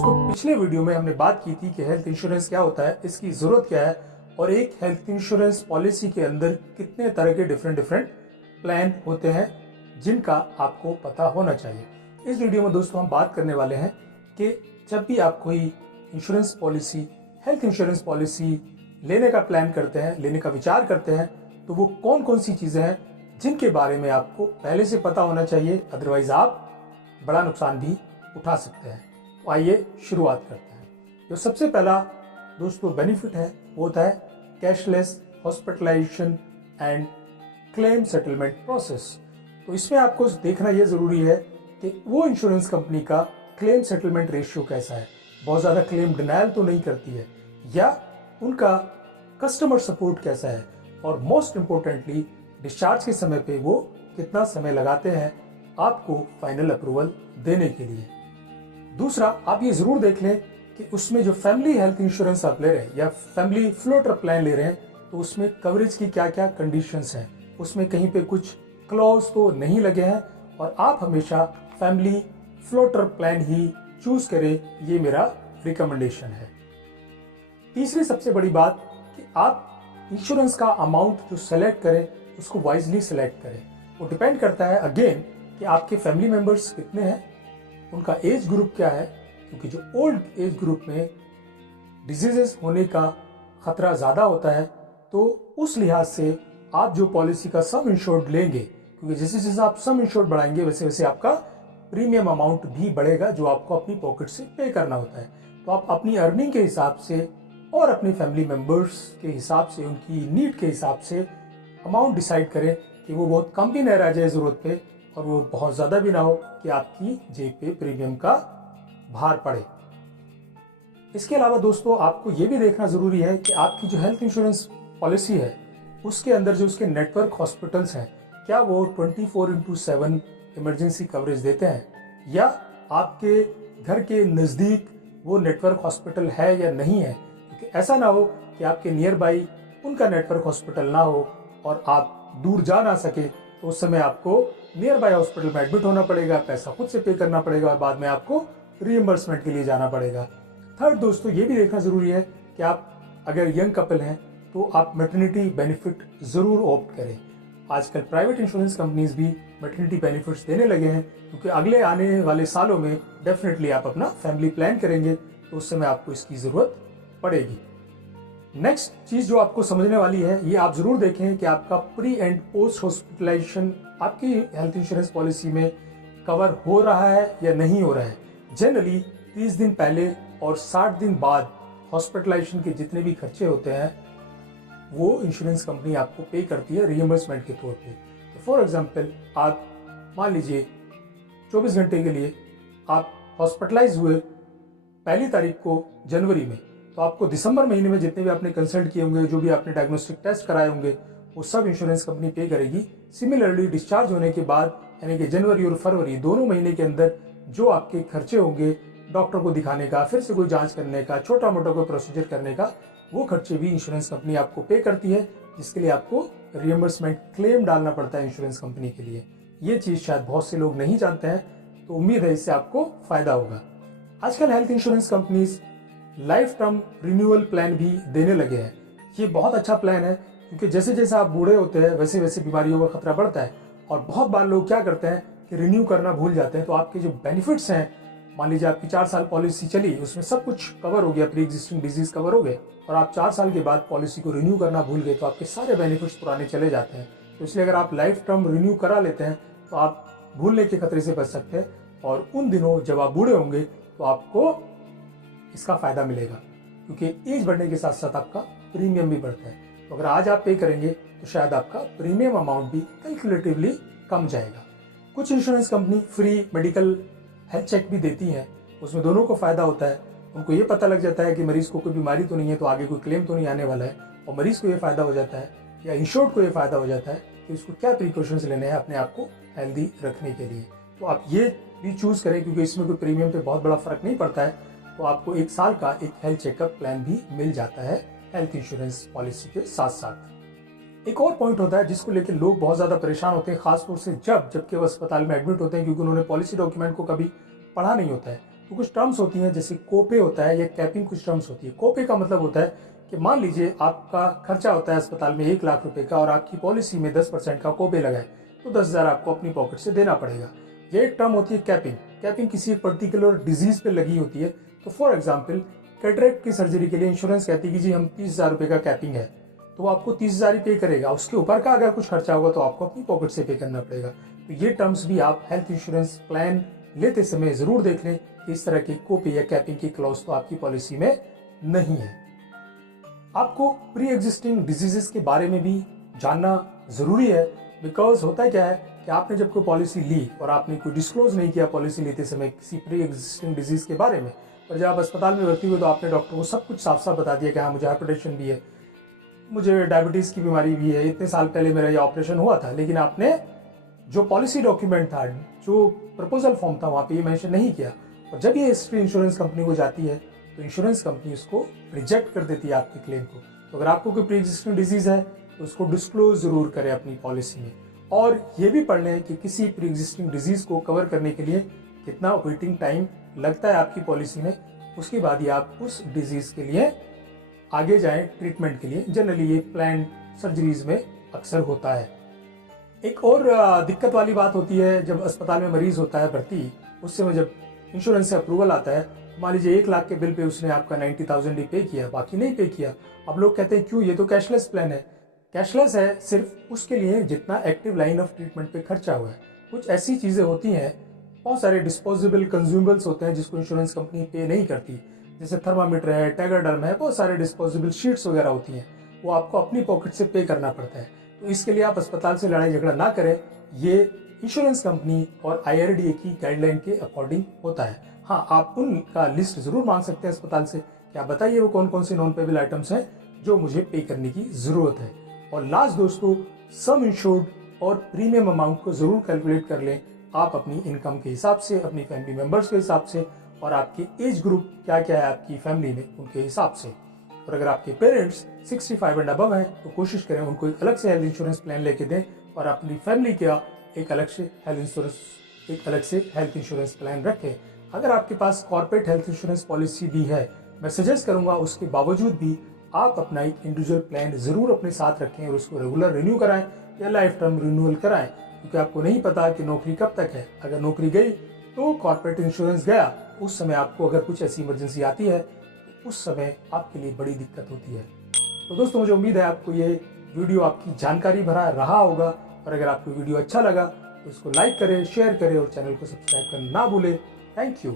दोस्तों, पिछले वीडियो में हमने बात की थी कि हेल्थ इंश्योरेंस क्या होता है, इसकी जरूरत क्या है और एक हेल्थ इंश्योरेंस पॉलिसी के अंदर कितने तरह के डिफरेंट प्लान होते हैं जिनका आपको पता होना चाहिए। इस वीडियो में दोस्तों हम बात करने वाले हैं कि जब भी आप कोई insurance policy, health insurance policy लेने का प्लान करते हैं, लेने का विचार करते हैं, तो वो कौन कौन सी चीजें हैं जिनके बारे में आपको पहले से पता होना चाहिए, अदरवाइज आप बड़ा नुकसान भी उठा सकते हैं। तो आइए शुरुआत करते हैं। जो सबसे पहला दोस्तों बेनिफिट है वो होता है cashless hospitalisation and claim settlement process. तो इसमें आपको देखना यह जरूरी है कि वो इंश्योरेंस कंपनी का क्लेम सेटलमेंट रेशियो कैसा है, बहुत ज्यादा क्लेम डिनायल तो नहीं करती है, या उनका कस्टमर सपोर्ट कैसा है, और मोस्ट इंपोर्टेंटली डिस्चार्ज के समय पे वो कितना समय लगाते हैं आपको फाइनल अप्रूवल देने के लिए। दूसरा, आप ये जरूर देख लें कि उसमें जो फैमिली हेल्थ इंश्योरेंस आप ले रहे हैं या फैमिली फ्लोटर प्लान ले रहे हैं, तो उसमें कवरेज की क्या क्या कंडीशंस हैं, उसमें कहीं पे कुछ क्लॉज तो नहीं लगे हैं, और आप हमेशा फैमिली फ्लोटर प्लान ही चूज करें, ये मेरा रिकमेंडेशन है। तीसरी सबसे बड़ी बात कि आप इंश्योरेंस का अमाउंट जो सेलेक्ट करें उसको वाइजली सेलेक्ट करें। वो डिपेंड करता है अगेन कि आपके फैमिली मेंबर्स कितने हैं, उनका एज ग्रुप क्या है, क्योंकि जो ओल्ड एज ग्रुप में डिजीजेस होने का खतरा ज्यादा होता है, तो उस लिहाज से आप जो पॉलिसी का सम इंश्योर्ड लेंगे, क्योंकि जैसे जैसे आप सम इंश्योर्ड बढ़ाएंगे वैसे वैसे आपका प्रीमियम अमाउंट भी बढ़ेगा जो आपको अपनी पॉकेट से पे करना होता है। तो आप अपनी अर्निंग के हिसाब से और अपनी फैमिली मेंबर्स के हिसाब से, उनकी नीड के हिसाब से अमाउंट डिसाइड करें कि वो बहुत कम भी न रह जाए जरूरत पे, और वो बहुत ज्यादा भी ना हो कि आपकी जेब पे प्रीमियम का भार पड़े। इसके अलावा दोस्तों आपको ये भी देखना जरूरी है कि आपकी जो हेल्थ इंश्योरेंस पॉलिसी है उसके अंदर जो उसके नेटवर्क हॉस्पिटल्स हैं, क्या वो 24/7 इमरजेंसी कवरेज देते हैं, या आपके घर के नजदीक वो नेटवर्क हॉस्पिटल है या नहीं है। क्योंकि ऐसा ना हो कि आपके नियर बाई उनका नेटवर्क हॉस्पिटल ना हो और आप दूर जा ना सके, तो उस समय आपको नियर बाय हॉस्पिटल में एडमिट होना पड़ेगा, पैसा खुद से पे करना पड़ेगा और बाद में आपको रीइंबर्समेंट के लिए जाना पड़ेगा। थर्ड दोस्तों ये भी देखना जरूरी है कि आप अगर यंग कपल हैं तो आप मैटरनिटी बेनिफिट जरूर ऑप्ट करें। आजकल प्राइवेट इंश्योरेंस कंपनीज भी मैटरनिटी बेनिफिट्स देने लगे हैं, क्योंकि अगले आने वाले सालों में डेफिनेटली आप अपना फैमिली प्लान करेंगे तो उस समय आपको इसकी जरूरत पड़ेगी। नेक्स्ट चीज जो आपको समझने वाली है, ये आप जरूर देखें कि आपका प्री एंड पोस्ट हॉस्पिटलाइजेशन आपकी हेल्थ इंश्योरेंस पॉलिसी में कवर हो रहा है या नहीं हो रहा है। जनरली 30 दिन पहले और 60 दिन बाद हॉस्पिटलाइजेशन के जितने भी खर्चे होते हैं वो इंश्योरेंस कंपनी आपको पे करती है रियम्बर्समेंट के तौर पे। तो फॉर एग्जांपल आप मान लीजिए 24 घंटे के लिए आप हॉस्पिटलाइज हुए पहली तारीख को जनवरी में, तो आपको दिसंबर महीने में जितने भी आपने कंसल्ट किए होंगे, जो भी आपने डायग्नोस्टिक टेस्ट कराए होंगे, वो सब इंश्योरेंस कंपनी पे करेगी। सिमिलरली डिस्चार्ज होने के बाद यानी कि जनवरी और फरवरी दोनों महीने के अंदर जो आपके खर्चे होंगे डॉक्टर को दिखाने का, फिर से कोई जांच करने का, छोटा मोटा कोई प्रोसीजर करने का, वो खर्चे भी इंश्योरेंस कंपनी आपको पे करती है, जिसके लिए आपको रियम्बर्समेंट क्लेम डालना पड़ता है इंश्योरेंस कंपनी के लिए। ये चीज शायद बहुत से लोग नहीं जानते हैं, तो उम्मीद है इससे आपको फायदा होगा। आजकल health insurance companies life term renewal plan भी देने लगे हैं। ये बहुत अच्छा प्लान है, क्योंकि जैसे जैसे आप बूढ़े होते हैं वैसे वैसे बीमारियों का खतरा बढ़ता है, और बहुत बार लोग क्या करते हैं कि रिन्यू करना भूल जाते हैं। तो आपके जो बेनिफिट्स हैं, मान लीजिए आपकी 4 साल पॉलिसी चली, उसमें सब कुछ कवर हो गया, प्री एग्जिस्टिंग डिजीज कवर हो गए, और आप 4 साल के बाद पॉलिसी को रिन्यू करना भूल गए, तो आपके सारे बेनिफिट्स पुराने चले जाते हैं। तो इसलिए अगर आप लाइफ टर्म रिन्यू करा लेते हैं तो आप भूलने के खतरे से बच सकते हैं, और उन दिनों जब आप बूढ़े होंगे तो आपको इसका फायदा मिलेगा, क्योंकि एज बढ़ने के साथ साथ आपका प्रीमियम भी बढ़ता है। तो अगर आज आप पे करेंगे तो शायद आपका प्रीमियम अमाउंट भी कैलकुलेटिवली कम जाएगा। कुछ insurance company free medical health check भी देती है, उसमें दोनों को फायदा होता है। उनको ये पता लग जाता है कि मरीज को कोई बीमारी तो नहीं है, तो आगे कोई क्लेम तो नहीं आने वाला है, और मरीज को ये फायदा हो जाता है या इंश्योर्ड को ये फायदा हो जाता है कि उसको क्या प्रिकॉशंस लेने हैं अपने आप को हेल्दी रखने के लिए। तो आप ये भी चूज करें, क्योंकि इसमें कोई प्रीमियम पे बहुत बड़ा फर्क नहीं पड़ता है। तो आपको 1 साल का एक हेल्थ चेकअप प्लान भी मिल जाता है हेल्थ इंश्योरेंस पॉलिसी के साथ साथ। एक और पॉइंट होता है जिसको लेकर लोग बहुत ज्यादा परेशान होते हैं, खासतौर से जबकि वो अस्पताल में एडमिट होते हैं, क्योंकि उन्होंने पॉलिसी डॉक्यूमेंट को कभी पढ़ा नहीं होता है। तो कुछ टर्म्स होती हैं, जैसे कोपे होता है या कैपिंग, कुछ टर्म्स होती है। कोपे का मतलब होता है कि मान लीजिए आपका खर्चा होता है अस्पताल में 1 लाख रुपए का और आपकी पॉलिसी में 10% का कोपे लगा है, तो 10,000 आपको अपनी पॉकेट से देना पड़ेगा। ये एक टर्म होती है कैपिंग। कैपिंग किसी एक पर्टिकुलर डिजीज पे लगी होती है। तो फॉर एग्जाम्पल कैटरेक्ट की सर्जरी के लिए इंश्योरेंस कहती है कि जी हम 30,000 रुपए का कैपिंग है, तो आपको 30,000 ही पे करेगा। उसके ऊपर का अगर कुछ खर्चा होगा तो आपको अपनी पॉकेट से पे करना पड़ेगा। तो ये टर्म्स भी आप हेल्थ इंश्योरेंस प्लान लेते समय जरूर देख लें कि इस तरह की कोपे या कैपिंग की क्लॉज तो आपकी पॉलिसी में नहीं है। आपको प्री एग्जिस्टिंग डिजीजेस के बारे में भी जानना जरूरी है, बिकॉज होता क्या है कि आपने जब कोई पॉलिसी ली और आपने कोई डिस्क्लोज नहीं किया पॉलिसी लेते समय किसी प्री एग्जिस्टिंग डिजीज के बारे में, और जब आप अस्पताल में भर्ती हुए तो आपने डॉक्टर को सब कुछ साफ साफ बता दिया कि हाँ मुझे हाइपरटेंशन भी है, मुझे डायबिटीज़ की बीमारी भी है, इतने साल पहले मेरा ये ऑपरेशन हुआ था, लेकिन आपने जो पॉलिसी डॉक्यूमेंट था, जो प्रपोजल फॉर्म था, वहाँ पे ये मेंशन नहीं किया। और जब ये हिस्ट्री इंश्योरेंस कंपनी को जाती है तो इंश्योरेंस कंपनी उसको रिजेक्ट कर देती है आपके क्लेम को। तो अगर आपको कोई प्री एग्जिस्टिंग डिजीज है तो उसको डिस्क्लोज जरूर करें अपनी पॉलिसी में। और ये भी पढ़ लें कि किसी प्री एग्जिस्टिंग डिजीज को कवर करने के लिए कितना वेटिंग टाइम लगता है आपकी पॉलिसी में, उसके बाद ही आप उस डिजीज के लिए आगे जाएं ट्रीटमेंट के लिए। जनरली ये प्लान सर्जरीज में अक्सर होता है। एक और दिक्कत वाली बात होती है, जब अस्पताल में मरीज होता है भर्ती, उस समय जब इंश्योरेंस से अप्रूवल आता है, मान लीजिए 1 लाख के बिल पे उसने आपका 90,000 ही पे किया, बाकी नहीं पे किया। अब लोग कहते हैं क्यों, ये तो कैशलेस प्लान है। कैशलेस है सिर्फ उसके लिए जितना एक्टिव लाइन ऑफ ट्रीटमेंट पे खर्चा हुआ है। कुछ ऐसी चीजें होती हैं, बहुत सारे डिस्पोजेबल कंज्यूमेबल्स होते हैं जिसको इंश्योरेंस कंपनी पे नहीं करती, जैसे थर्मामीटर है, टैगाडर्म है, बहुत सारे डिस्पोजेबल शीट्स वगैरह होती हैं, वो आपको अपनी पॉकेट से पे करना पड़ता है। तो इसके लिए आप अस्पताल से लड़ाई झगड़ा ना करें, ये इंश्योरेंस कंपनी और IRDA की गाइडलाइन के अकॉर्डिंग होता है। हाँ, आप उनका लिस्ट जरूर मांग सकते हैं अस्पताल से कि आप बताइए वो कौन कौन से नॉन पेबल आइटम्स हैं जो मुझे पे करने की जरूरत है। और लास्ट दोस्तों, सम इंश्योर्ड और प्रीमियम अमाउंट को जरूर कैलकुलेट कर लें आप अपनी इनकम के हिसाब से, अपनी फैमिली मेंबर्स के हिसाब से, और आपके एज ग्रुप क्या क्या है आपकी फैमिली में उनके हिसाब से। और अगर आपके पेरेंट्स 65 एंड अबव हैं तो कोशिश करें उनको एक अलग से हेल्थ इंश्योरेंस प्लान लेके दें, और अपनी फैमिली का एक अलग से हेल्थ इंश्योरेंस प्लान रखें। अगर आपके पास कॉर्पोरेट हेल्थ इंश्योरेंस पॉलिसी भी है, मैं सजेस्ट करूंगा उसके बावजूद भी आप अपना एक इंडिविजुअल प्लान जरूर अपने साथ रखें और उसको रेगुलर रिन्यू कराएं या लाइफ टर्म रिन्यूअल कराएं, क्योंकि आपको नहीं पता कि नौकरी कब तक है। अगर नौकरी गई तो कॉर्पोरेट इंश्योरेंस गया, उस समय आपको अगर कुछ ऐसी इमरजेंसी आती है तो उस समय आपके लिए बड़ी दिक्कत होती है। तो दोस्तों, मुझे उम्मीद है आपको ये वीडियो आपकी जानकारी भरा रहा होगा, और अगर आपको वीडियो अच्छा लगा तो इसको लाइक करें, शेयर करें और चैनल को सब्सक्राइब करना ना भूलें। Thank you.